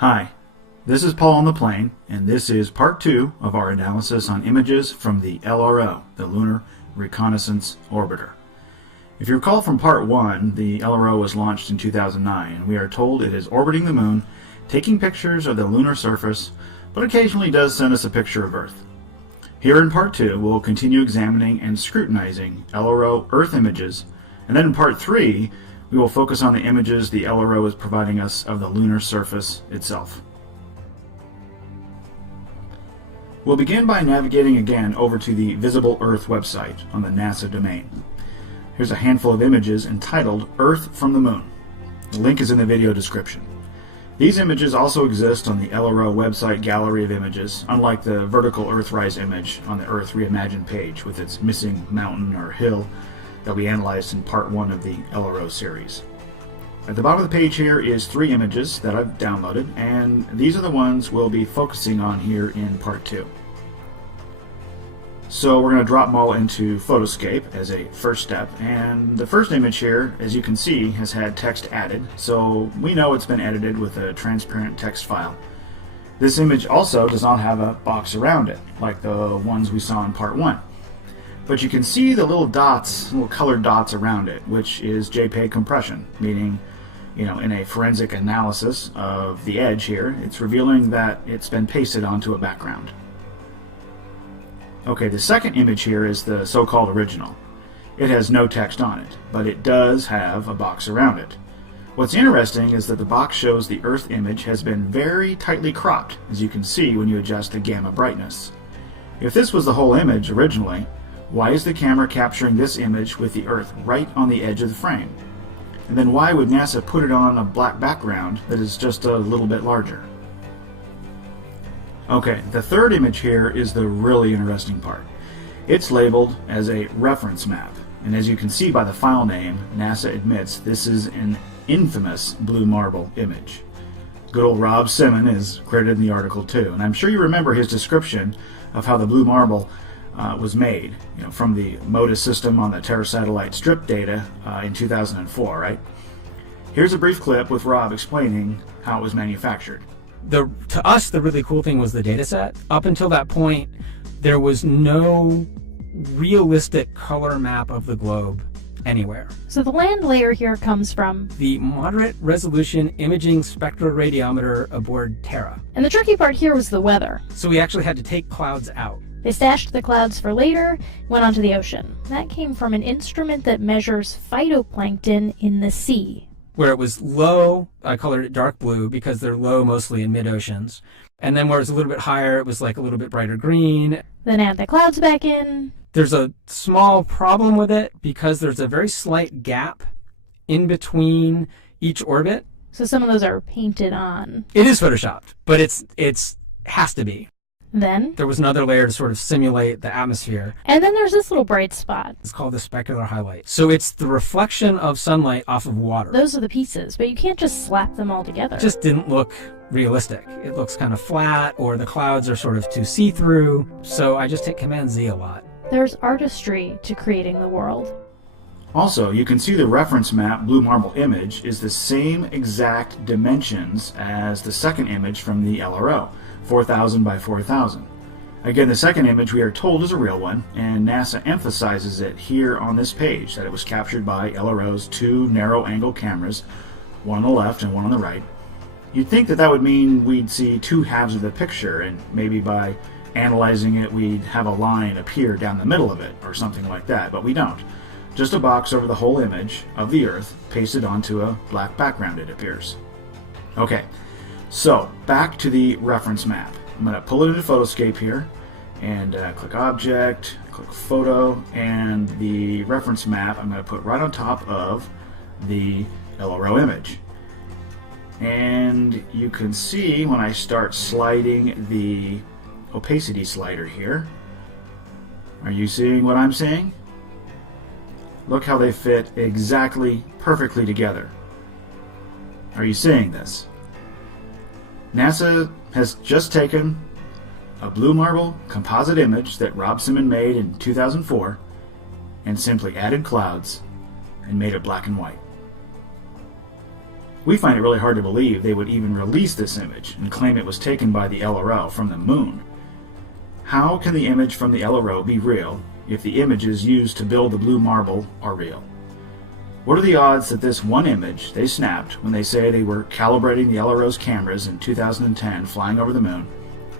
Hi, this is Paul on the plane, and this is part 2 of our analysis on images from the LRO, the Lunar Reconnaissance Orbiter. If you recall from part 1, the LRO was launched in 2009, and we are told it is orbiting the moon, taking pictures of the lunar surface, but occasionally does send us a picture of Earth. Here in part 2, we'll continue examining and scrutinizing LRO Earth images, and then in part 3, we will focus on the images the LRO is providing us of the lunar surface itself. We'll begin by navigating again over to the Visible Earth website on the NASA domain. Here's a handful of images entitled Earth from the Moon. The link is in the video description. These images also exist on the LRO website gallery of images, unlike the vertical Earthrise image on the Earth Reimagined page with its missing mountain or hill that we analyzed in part 1 of the LRO series. At the bottom of the page here is 3 images that I've downloaded, and these are the ones we'll be focusing on here in part 2. So we're going to drop them all into Photoscape as a first step, and the first image here, as you can see, has had text added, so we know it's been edited with a transparent text file. This image also does not have a box around it, like the ones we saw in part 1. But you can see the little dots, little colored dots around it, which is JPEG compression, meaning, in a forensic analysis of the edge here, it's revealing that it's been pasted onto a background. Okay, the second image here is the so-called original. It has no text on it, but it does have a box around it. What's interesting is that the box shows the Earth image has been very tightly cropped, as you can see when you adjust the gamma brightness. If this was the whole image originally, why is the camera capturing this image with the Earth right on the edge of the frame? And then why would NASA put it on a black background that is just a little bit larger? Okay, the third image here is the really interesting part. It's labeled as a reference map, and as you can see by the file name, NASA admits this is an infamous blue marble image. Good old Rob Simon is credited in the article too, and I'm sure you remember his description of how the blue marble was made, from the MODIS system on the Terra satellite strip data in 2004, right? Here's a brief clip with Rob explaining how it was manufactured. To us, the really cool thing was the data set. Up until that point, there was no realistic color map of the globe anywhere. So the land layer here comes from the moderate resolution imaging spectroradiometer aboard Terra. And the tricky part here was the weather. So we actually had to take clouds out. They stashed the clouds for later, went onto the ocean. That came from an instrument that measures phytoplankton in the sea. Where it was low, I colored it dark blue because they're low mostly in mid-oceans. And then where it was a little bit higher, it was like a little bit brighter green. Then add the clouds back in. There's a small problem with it because there's a very slight gap in between each orbit. So some of those are painted on. It is photoshopped, but it's has to be. Then there was another layer to sort of simulate the atmosphere. And then there's this little bright spot. It's called the specular highlight. So it's the reflection of sunlight off of water. Those are the pieces, but you can't just slap them all together. It just didn't look realistic. It looks kind of flat, or the clouds are sort of too see-through. So I just hit Command-Z a lot. There's artistry to creating the world. Also, you can see the reference map blue marble image is the same exact dimensions as the second image from the LRO. 4,000 by 4,000. Again, the second image we are told is a real one, and NASA emphasizes it here on this page that it was captured by LRO's 2 narrow-angle cameras, one on the left and one on the right. You'd think that would mean we'd see 2 halves of the picture, and maybe by analyzing it we'd have a line appear down the middle of it, or something like that, but we don't. Just a box over the whole image of the Earth pasted onto a black background, it appears. Okay. So, back to the reference map. I'm going to pull it into Photoscape here, and click Object, click Photo, and the reference map I'm going to put right on top of the LRO image. And you can see when I start sliding the opacity slider here. Are you seeing what I'm seeing? Look how they fit exactly perfectly together. Are you seeing this? NASA has just taken a blue marble composite image that Rob Simon made in 2004 and simply added clouds and made it black and white. We find it really hard to believe they would even release this image and claim it was taken by the LRO from the moon. How can the image from the LRO be real if the images used to build the blue marble are real? What are the odds that this one image they snapped when they say they were calibrating the LRO's cameras in 2010 flying over the moon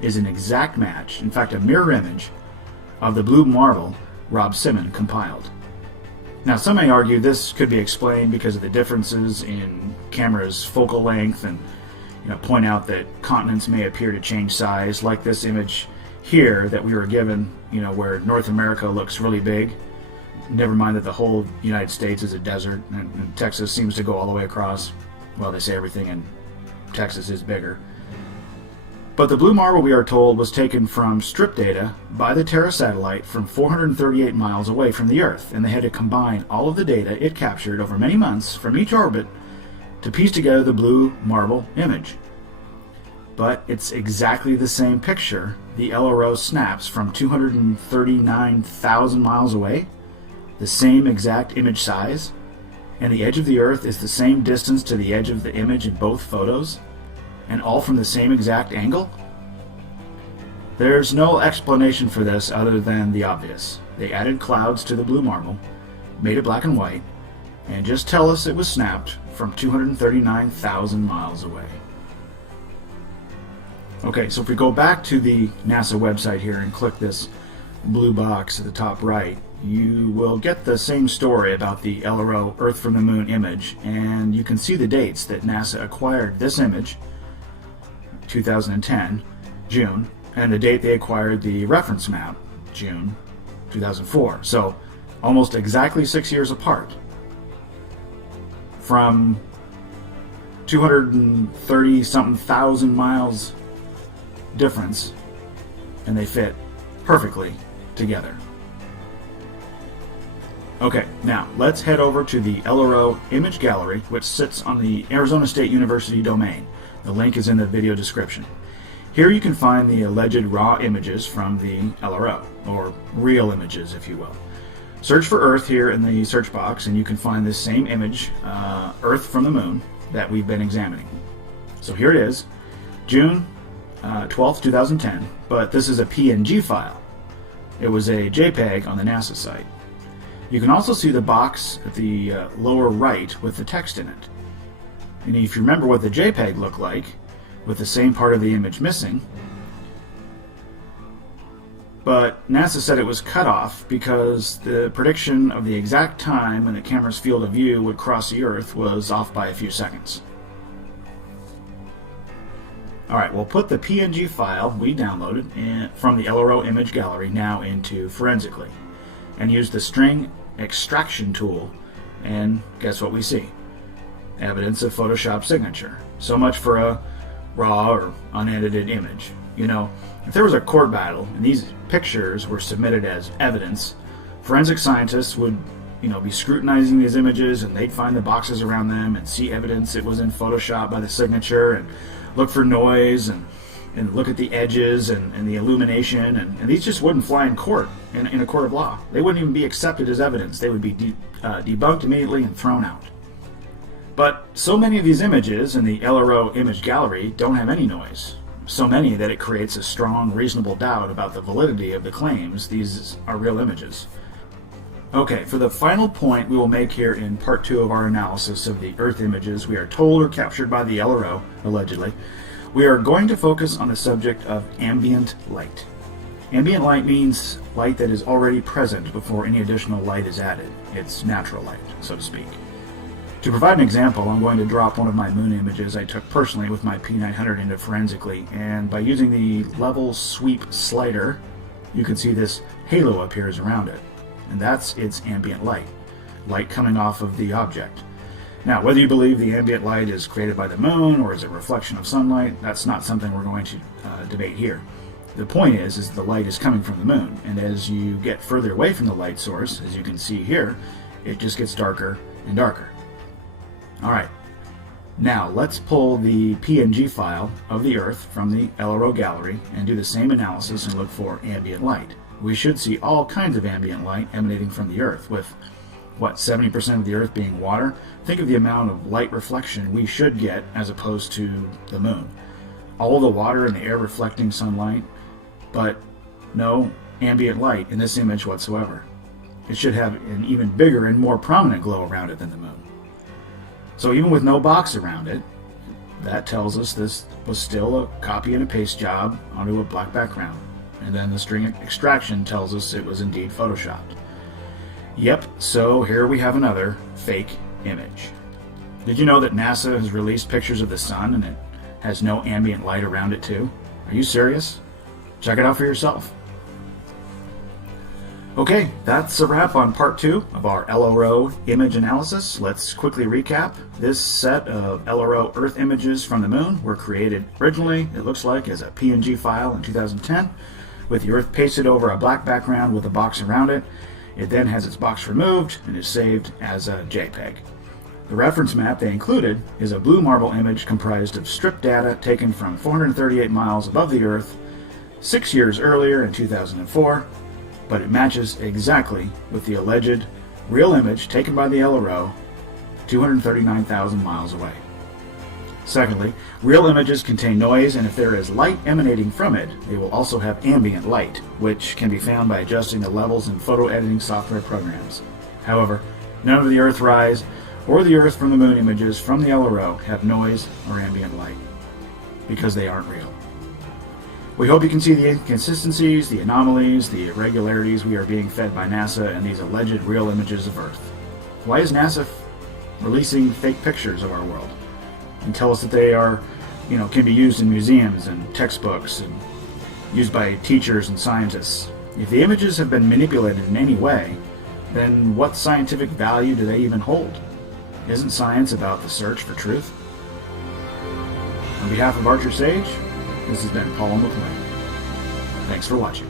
is an exact match, in fact a mirror image, of the blue marble Rob Simon compiled? Now, some may argue this could be explained because of the differences in cameras' focal length and point out that continents may appear to change size, like this image here that we were given, where North America looks really big. Never mind that the whole United States is a desert and Texas seems to go all the way across. Well, they say everything in Texas is bigger. But the blue marble, we are told, was taken from strip data by the Terra satellite from 438 miles away from the Earth, and they had to combine all of the data it captured over many months from each orbit to piece together the blue marble image. But it's exactly the same picture the LRO snaps from 239,000 miles away, the same exact image size, and the edge of the Earth is the same distance to the edge of the image in both photos, and all from the same exact angle? There's no explanation for this other than the obvious. They added clouds to the blue marble, made it black and white, and just tell us it was snapped from 239,000 miles away. Okay, so if we go back to the NASA website here and click this blue box at the top right, you will get the same story about the LRO Earth from the Moon image, and you can see the dates that NASA acquired this image, 2010, June, and the date they acquired the reference map, June 2004. So almost exactly 6 years apart. From 230-something thousand miles difference, and they fit perfectly together. Okay, now let's head over to the LRO image gallery, which sits on the Arizona State University domain. The link is in the video description. Here you can find the alleged raw images from the LRO, or real images if you will. Search for Earth here in the search box and you can find this same image, Earth from the Moon, that we've been examining. So here it is, June 12th, 2010, but this is a PNG file. It was a JPEG on the NASA site. You can also see the box at the lower right with the text in it. And if you remember what the JPEG looked like, with the same part of the image missing, but NASA said it was cut off because the prediction of the exact time when the camera's field of view would cross the Earth was off by a few seconds. Alright, we'll put the PNG file we downloaded from the LRO image gallery now into Forensically, and use the string extraction tool, and guess what we see? Evidence of Photoshop signature. So much for a raw or unedited image. If there was a court battle and these pictures were submitted as evidence, forensic scientists would be scrutinizing these images, and they'd find the boxes around them and see evidence it was in Photoshop by the signature, and look for noise and look at the edges and the illumination, and these just wouldn't fly in court, in a court of law. They wouldn't even be accepted as evidence. They would be debunked immediately and thrown out. But so many of these images in the LRO image gallery don't have any noise. So many that it creates a strong, reasonable doubt about the validity of the claims these are real images. Okay, for the final point we will make here in part 2 of our analysis of the Earth images we are told are captured by the LRO, allegedly, we are going to focus on the subject of ambient light. Ambient light means light that is already present before any additional light is added. It's natural light, so to speak. To provide an example, I'm going to drop one of my moon images I took personally with my P900 into Forensically, and by using the level sweep slider, you can see this halo appears around it, and that's its ambient light coming off of the object. Now, whether you believe the ambient light is created by the moon or is a reflection of sunlight, that's not something we're going to debate here. The point is the light is coming from the moon, and as you get further away from the light source, as you can see here, it just gets darker and darker. Alright, now let's pull the PNG file of the Earth from the LRO gallery and do the same analysis and look for ambient light. We should see all kinds of ambient light emanating from the Earth, with 70% of the Earth being water, think of the amount of light reflection we should get as opposed to the moon. All the water and the air reflecting sunlight, but no ambient light in this image whatsoever. It should have an even bigger and more prominent glow around it than the moon. So even with no box around it, that tells us this was still a copy and a paste job onto a black background. And then the string extraction tells us it was indeed photoshopped. Yep, so here we have another fake image. Did you know that NASA has released pictures of the sun and it has no ambient light around it too? Are you serious? Check it out for yourself. Okay, that's a wrap on part 2 of our LRO image analysis. Let's quickly recap. This set of LRO Earth images from the moon were created originally, it looks like, as a PNG file in 2010, with the Earth pasted over a black background with a box around it. It then has its box removed and is saved as a JPEG. The reference map they included is a blue marble image comprised of strip data taken from 438 miles above the Earth 6 years earlier in 2004, but it matches exactly with the alleged real image taken by the LRO 239,000 miles away. Secondly, real images contain noise, and if there is light emanating from it, they will also have ambient light, which can be found by adjusting the levels in photo editing software programs. However, none of the Earthrise or the Earth from the Moon images from the LRO have noise or ambient light, because they aren't real. We hope you can see the inconsistencies, the anomalies, the irregularities we are being fed by NASA and these alleged real images of Earth. Why is NASA releasing fake pictures of our world? And tell us that they are, can be used in museums and textbooks and used by teachers and scientists. If the images have been manipulated in any way, then what scientific value do they even hold? Isn't science about the search for truth? On behalf of Archer Sage, this has been Paul McLean. Thanks for watching.